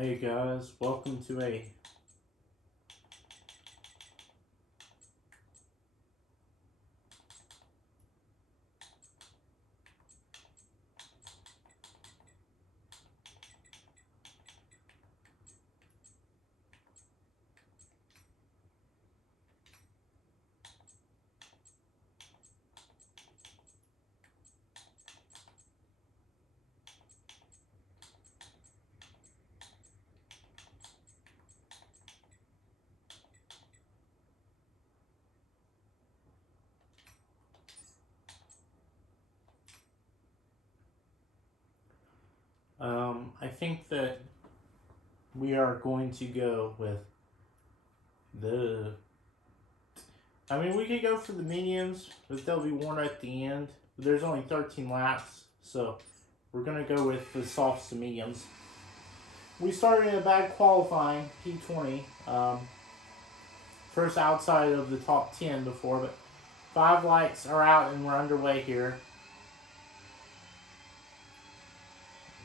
Hey guys, welcome to a I think that we are going to go with the we could go for the mediums, but they'll be worn at the end. There's only 13 laps, so we're gonna go with the softs to mediums. We started in a bad qualifying P20, first outside of the top 10 before, but 5 lights are out and we're underway here.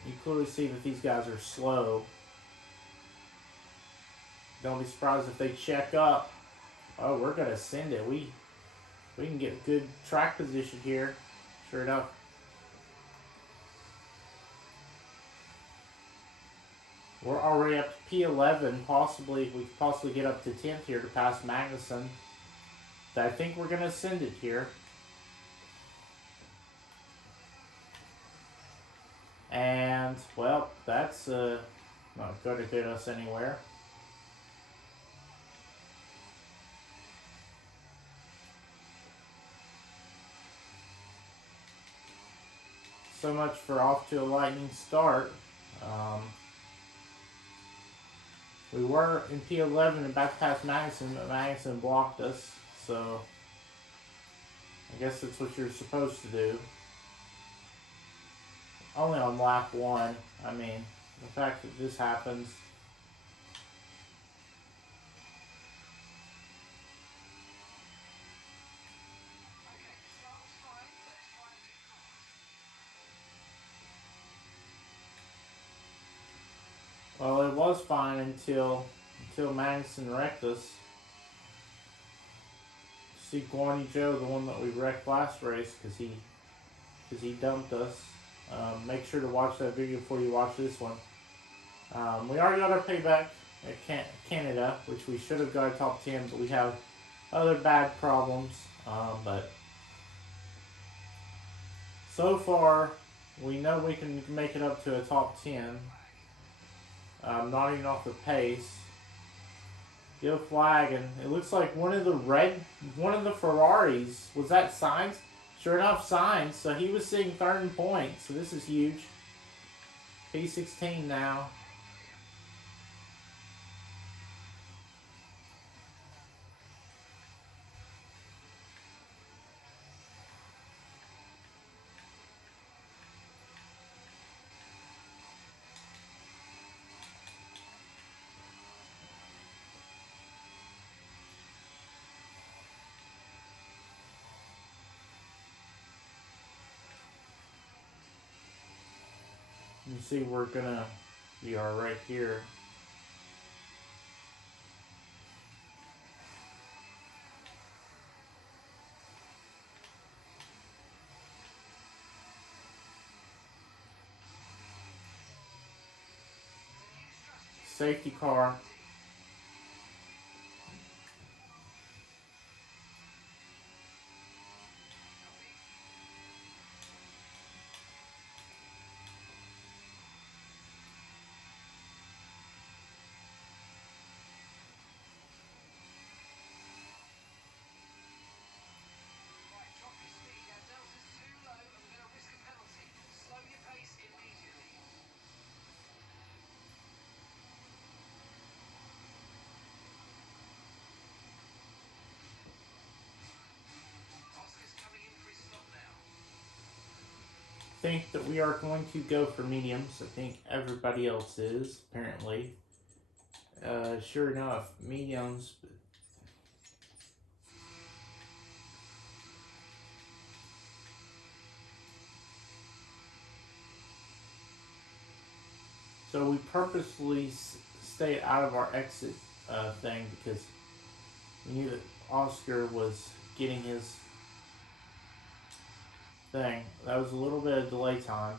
You clearly see that these guys are slow. Don't be surprised if they check up. Oh, we're gonna send it. We can get good track position here. Sure enough. We're already up to P11. Possibly we could possibly get up to 10th here to pass Magnuson. I think we're gonna send it here. And well, that's not going to get us anywhere. So much for off to a lightning start. We were in P11 and about to pass Magnuson, but Magnuson blocked us. So I guess that's what you're supposed to do. Only on lap 1. I mean, the fact that this happens. Well, it was fine until Magnuson wrecked us. See Guanyu Joe, the one that we wrecked last race, because he dumped us. Make sure to watch that video before you watch this one. We already got our payback at Canada, which we should have got a top 10, but we have other bad problems. But so far, we know we can make it up to a top 10. Not even off the pace. Get a flag, and it looks like one of the Ferraris, was that Sainz? Sure enough, Sainz. So he was sitting third in points. So this is huge. P16 now. You see, we are right here. Safety car. Think that we are going to go for mediums. I think everybody else is, apparently. Sure enough, mediums. So we purposely stayed out of our exit thing because we knew that Oscar was getting his thing. That was a little bit of delay time,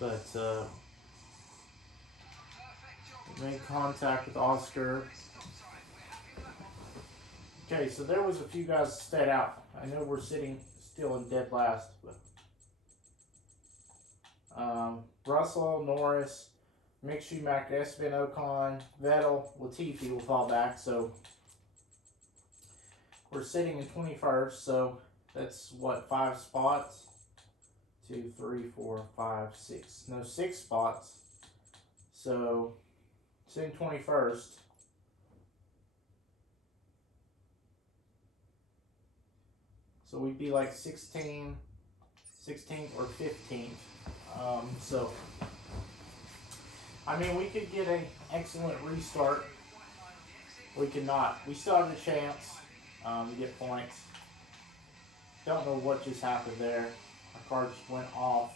but we made contact with Oscar. Okay, so there was a few guys that stayed out. I know we're sitting still in dead last, but Russell, Norris, Mick Schumacher, Esteban Ocon, Vettel, Latifi will fall back. So we're sitting in 21st. So that's what, 5 spots? 2, 3, 4, 5, 6. No, 6 spots. So it's in 21st. So we'd be like 16th or 15th. So, I mean, we could get an excellent restart. We could not. We still have a chance to get points. Don't know what just happened there. Our car just went off.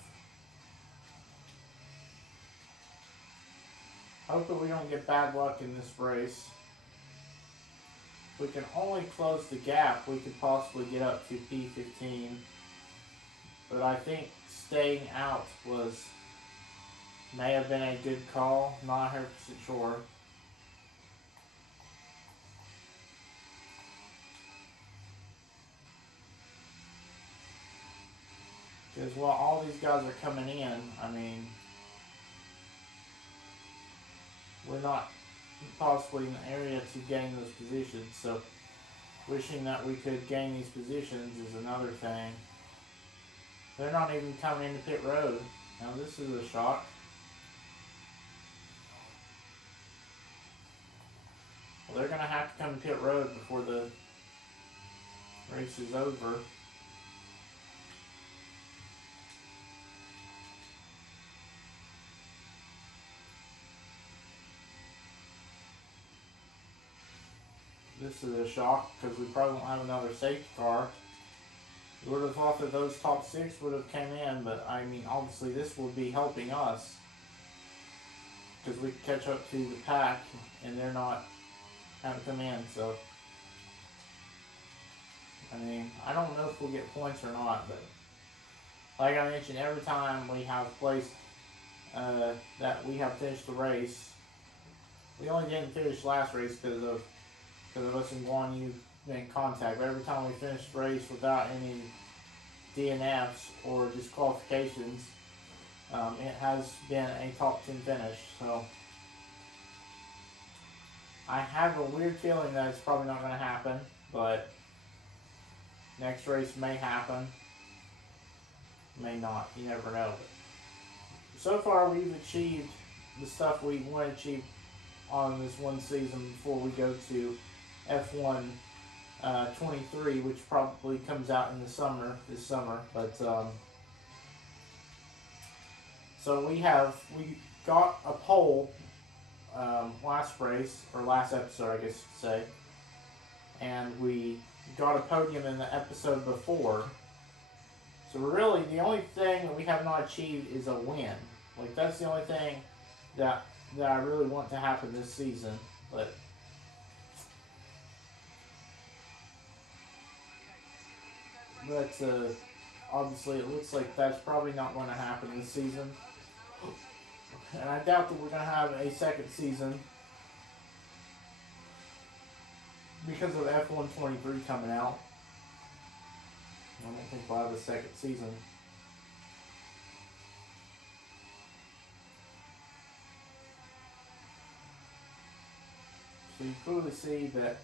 Hopefully we don't get bad luck in this race. If we can only close the gap, we could possibly get up to P15. But I think staying out may have been a good call. Not 100% sure. Because while all these guys are coming in, I mean, we're not possibly in the area to gain those positions. So wishing that we could gain these positions is another thing. They're not even coming into pit road. Now this is a shock. Well, they're going to have to come to pit road before the race is over. This is a shock because we probably won't have another safety car. We would have thought that those top 6 would have come in, but I mean, obviously this would be helping us because we can catch up to the pack and they're not having to come in. So, I mean, I don't know if we'll get points or not, but like I mentioned, every time we have placed that we have finished the race, we only didn't finish last race because of us and Guan Yu in contact. But every time we finished the race without any DNFs or disqualifications, it has been a top 10 finish. So I have a weird feeling that it's probably not going to happen, but next race may happen, may not. You never know. But so far, we've achieved the stuff we want to achieve on this one season before we go to F1 23, which probably comes out in the summer, this summer. But so we got a pole last race, or last episode, I guess you could say, and we got a podium in the episode before. So really, the only thing that we have not achieved is a win. Like, that's the only thing that I really want to happen this season. But obviously it looks like that's probably not going to happen this season. And I doubt that we're going to have a second season because of F1 23 coming out. I don't think we'll have a second season. So you clearly see that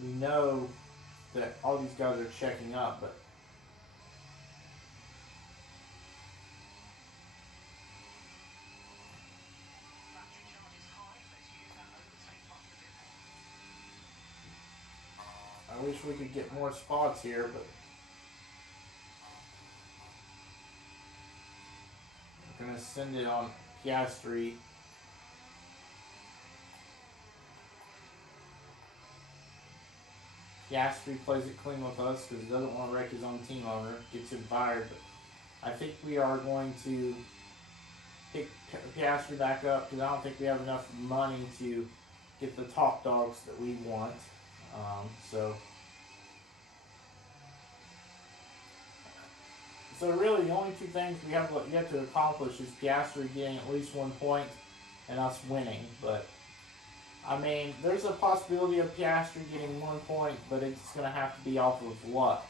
we know that all these guys are checking up, but I wish we could get more spots here, but we're going to send it on Piastri. Piastri plays it clean with us because he doesn't want to wreck his own team owner, gets him fired. But I think we are going to pick Piastri back up because I don't think we have enough money to get the top dogs that we want. So really, the only two things we have yet to accomplish is Piastri getting at least 1 point and us winning. But I mean, there's a possibility of Piastri getting 1 point, but it's going to have to be off of luck.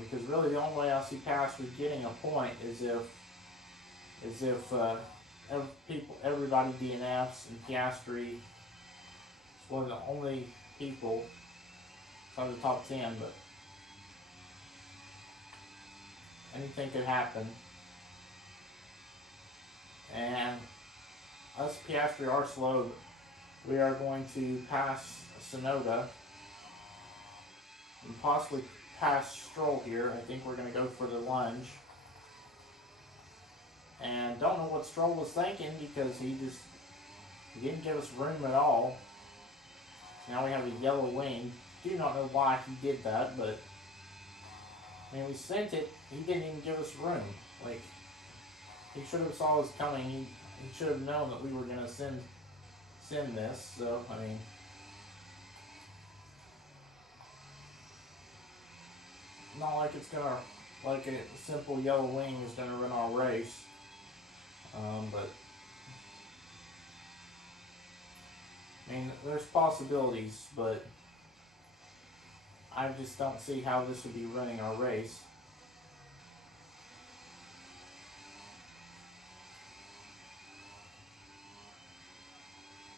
Because really, the only way I see Piastri getting a point is if everybody DNFs and Piastri is one of the only people from the top 10, but anything could happen. And us Piastri are slow. We are going to pass Tsunoda and possibly pass Stroll here. I think we're going to go for the lunge. And don't know what Stroll was thinking because he didn't give us room at all. Now we have a yellow wing. Do not know why he did that, but I mean, we sent it. He didn't even give us room. Like, he should have saw us coming. He should have known that we were gonna send this. So I mean, not like it's gonna like a simple yellow wing is gonna run our race. But I mean, there's possibilities, but I just don't see how this would be running our race.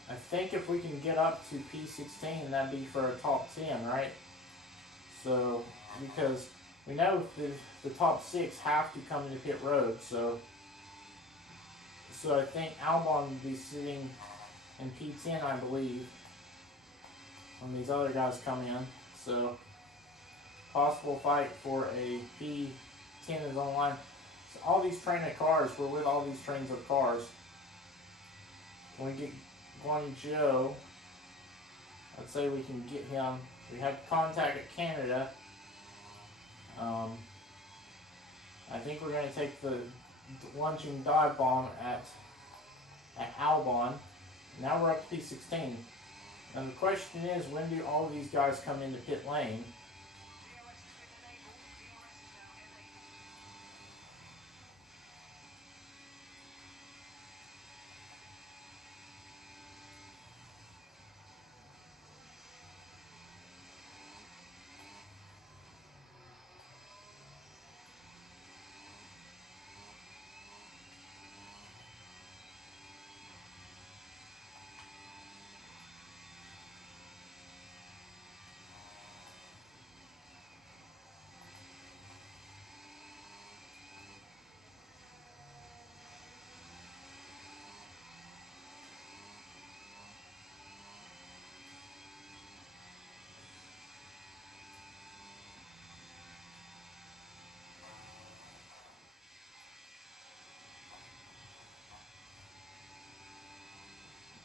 I think if we can get up to P16, that'd be for a top 10, right? So, because we know the top 6 have to come into pit road, so I think Albon would be sitting in P10, I believe, when these other guys come in. So, possible fight for a P10 is online. So all these train of cars, we're with all these trains of cars. When we get Guangzhou, let's say we can get him. We had contact at Canada. I think we're going to take the lunging dive bomb at Albon. Now we're up to P16. Now the question is, when do all these guys come into pit lane?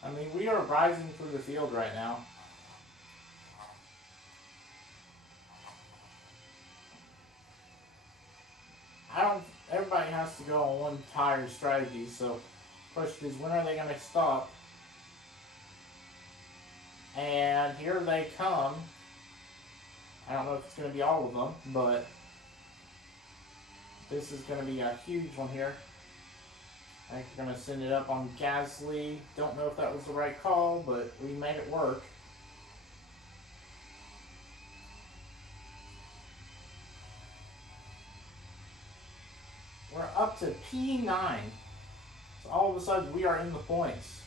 I mean, we are rising through the field right now. Everybody has to go on one tire strategy, so the question is, when are they going to stop? And here they come. I don't know if it's going to be all of them, but this is going to be a huge one here. I think we're going to send it up on Gasly. Don't know if that was the right call, but we made it work. We're up to P9. So all of a sudden, we are in the points.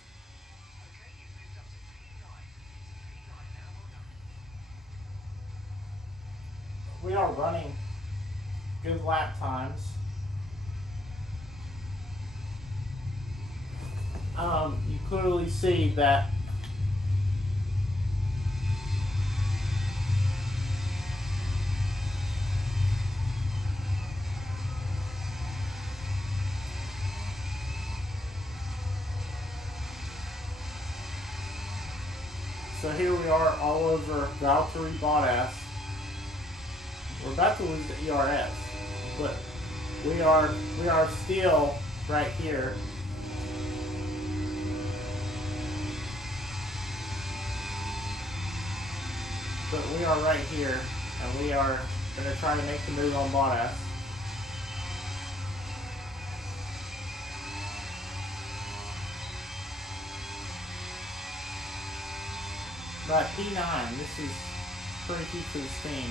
We are running good lap times. You clearly see that so here we are all over Valtteri Bottas. We're about to lose the ERS, but we are still right here. But we are right here, and we are going to try to make the move on Bottas. But P9, this is pretty key for this team.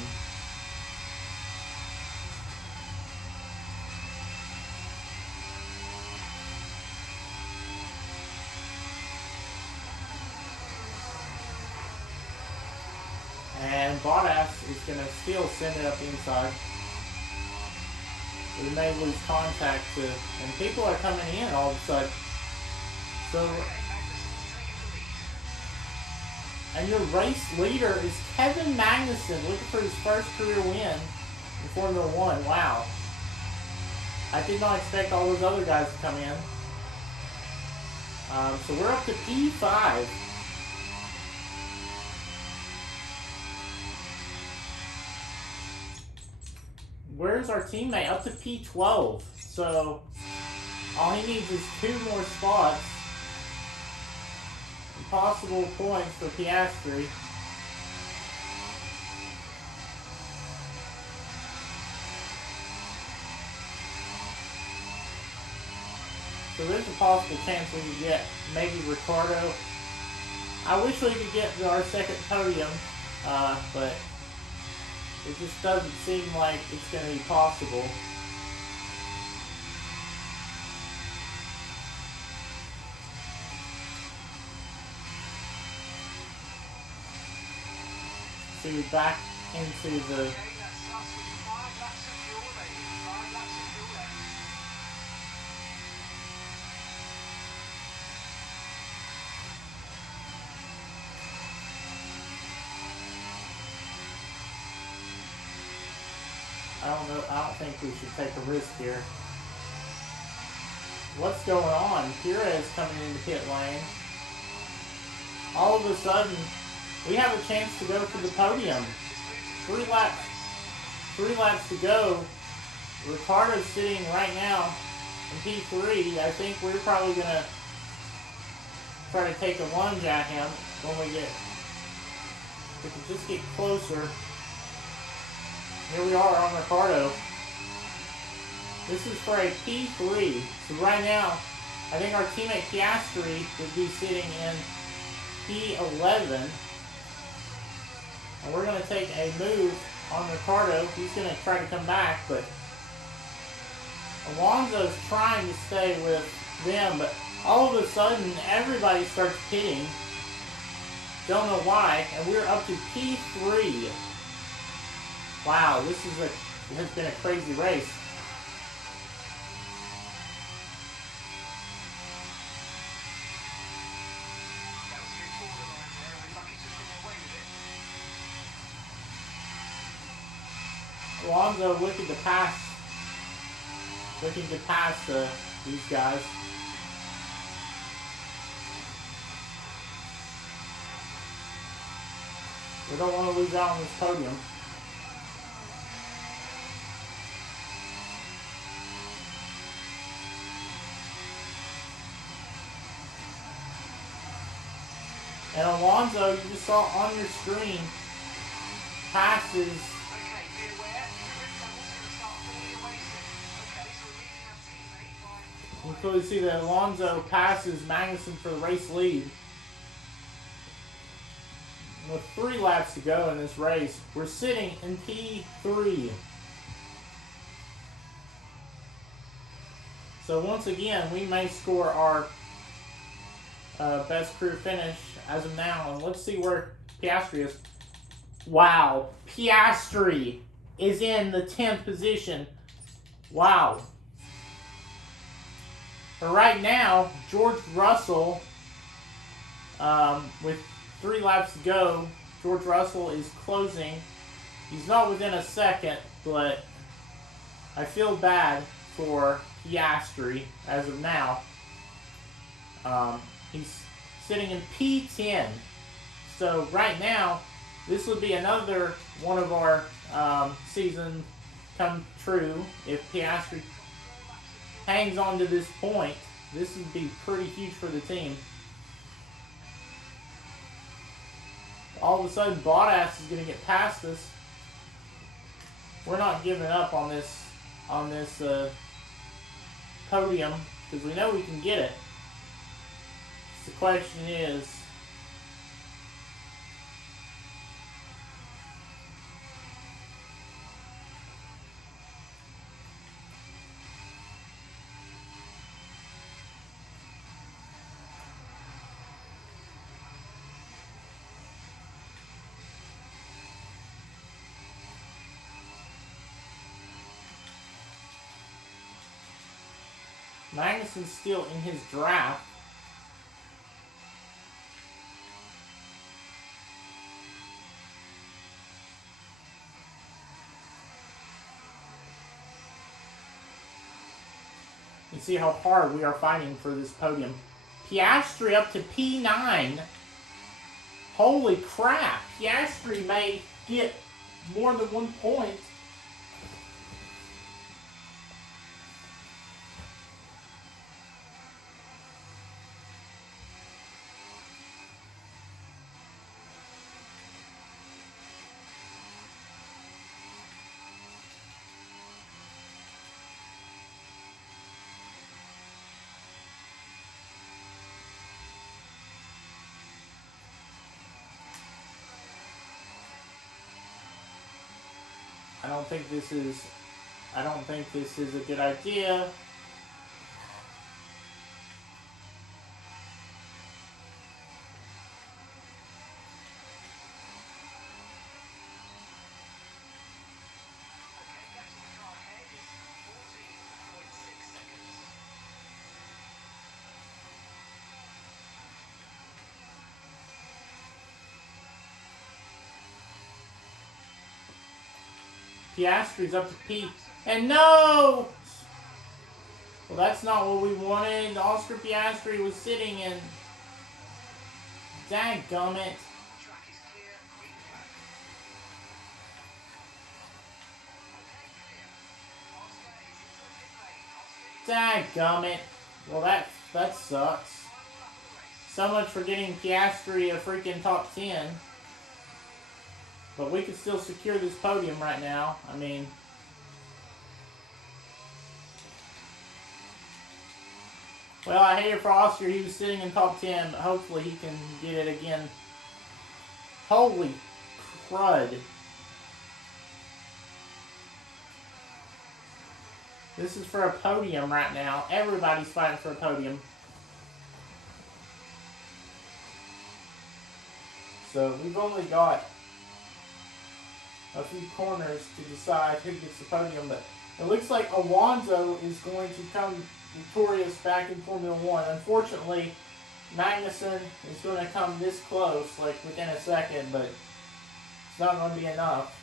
And Bottas is going to still send it up inside. We may lose contact to, and people are coming in all of a sudden. So, and your race leader is Kevin Magnussen, looking for his first career win in Formula One. Wow. I did not expect all those other guys to come in. So we're up to P5. Where's our teammate? Up to P12. So all he needs is 2 more spots. Possible points for Piastri. So there's a possible chance we could get maybe Ricciardo. I wish we could get to our second podium, but it just doesn't seem like it's going to be possible. So we're back into the... I don't think we should take a risk here. What's going on? Perez coming into pit lane. All of a sudden, we have a chance to go for the podium. 3 laps to go. Ricciardo's sitting right now in P3. I think we're probably going to try to take a lunge at him when we can just get closer. Here we are on Ricciardo. This is for a P3. So right now, I think our teammate Piastri would be sitting in P11. And we're going to take a move on Ricciardo. He's going to try to come back, but Alonso's trying to stay with them, but all of a sudden, everybody starts pitting. Don't know why, and we're up to P3. Wow, this has been a crazy race. Alonso looking to pass these guys. We don't want to lose out on this podium. And Alonso, you just saw on your screen, passes. You can clearly see that Alonso passes Magnussen for the race lead. With 3 laps to go in this race, we're sitting in P3. So once again, we may score our best career finish as of now. And let's see where Piastri is. Wow, Piastri is in the 10th position. Wow. But right now, George Russell, with 3 laps to go, George Russell is closing. He's not within a second, but I feel bad for Piastri as of now. He's sitting in P10. So right now, this would be another one of our season come true if Piastri hangs on to this point, this would be pretty huge for the team. All of a sudden, Bottas is going to get past us. We're not giving up on this podium because we know we can get it. So the question is, Magnussen's still in his draft. You see how hard we are fighting for this podium. Piastri up to P9. Holy crap. Piastri may get more than 1 point. I don't think this is a good idea. Piastri's up to P. And no! Well, that's not what we wanted. Oscar Piastri was sitting in. Dadgummit. Dadgummit. Well, that sucks. So much for getting Piastri a freaking top 10. But we can still secure this podium right now. I mean, well, I hate it for Oscar. He was sitting in top 10, but hopefully he can get it again. Holy crud. This is for a podium right now. Everybody's fighting for a podium. So we've only got a few corners to decide who gets the podium, but it looks like Alonso is going to come victorious back in Formula 1. Unfortunately, Magnussen is going to come this close, like within a second, but it's not going to be enough.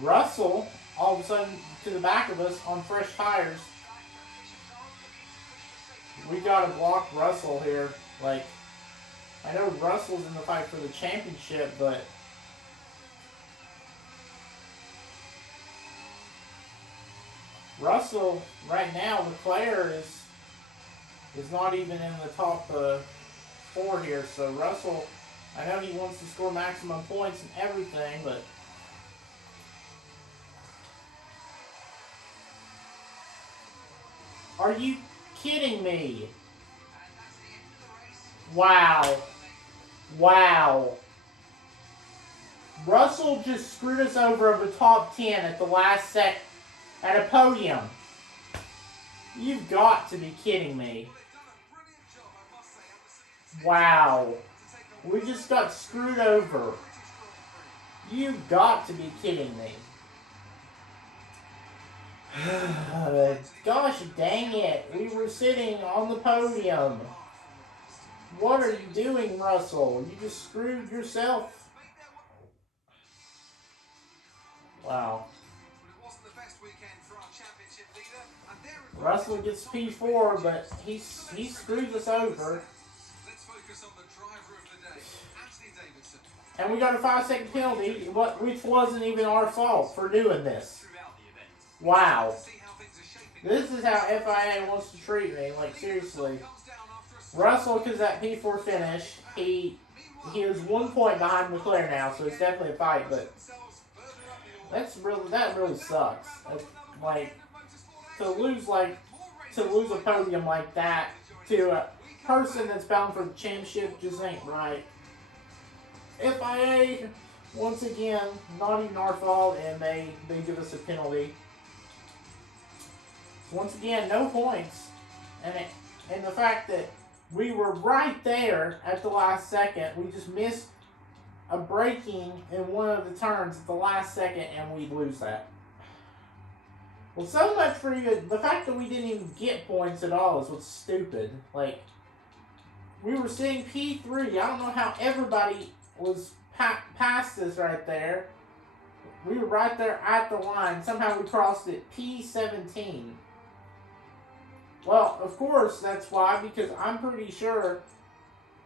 Russell, all of a sudden, to the back of us on fresh tires. We got to block Russell here. Like, I know Russell's in the fight for the championship, but Russell, right now, Leclerc is not even in the top 4 here. So Russell, I know he wants to score maximum points and everything, but are you kidding me? Wow. Wow. Russell just screwed us over of a top 10 at the last set at a podium. You've got to be kidding me. Wow. We just got screwed over. You've got to be kidding me. Gosh dang it. We were sitting on the podium. What are you doing, Russell? You just screwed yourself. Wow. Russell gets P4, but he screws us over. And we got a 5-second penalty, which wasn't even our fault for doing this. Wow. This is how FIA wants to treat me. Like, seriously. Russell, because that P4 finish, he is 1 point behind McLaren now, so it's definitely a fight, but that really sucks. Like, to lose a podium like that to a person that's bound for the championship just ain't right. FIA, once again, not even our fault, and they give us a penalty. Once again, no points, and the fact that we were right there at the last second, we just missed a braking in one of the turns at the last second, and we lose that. Well, so much for even the fact that we didn't even get points at all is what's stupid. Like, we were seeing P3. I don't know how everybody was past us right there. We were right there at the line. Somehow we crossed it P17. Well, of course, that's why, because I'm pretty sure,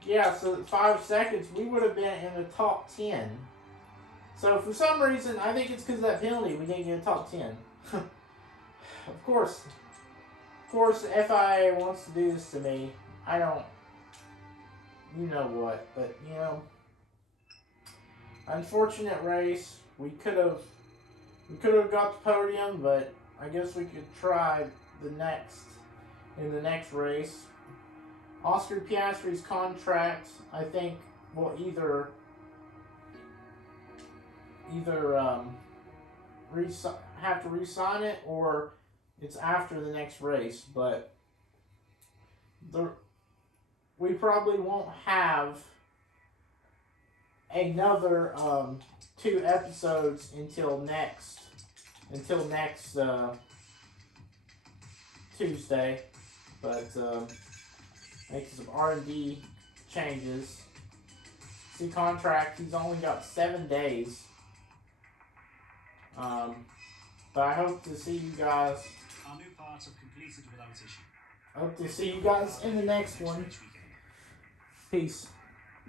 yeah, so 5 seconds, we would have been in the top 10. So for some reason, I think it's because of that penalty, we didn't get a top 10. Of course, the FIA wants to do this to me. I don't, you know what, but, you know, unfortunate race. We could have got the podium, but I guess we could try in the next race. Oscar Piastri's contract, I think, will either have to re-sign it, or it's after the next race, but we probably won't have another 2 episodes until next Tuesday, but making some R&D changes. See, contract, he's only got 7 days. But I hope to see you guys. Our new parts have completed without issue. I hope to see you guys in the next one. Peace.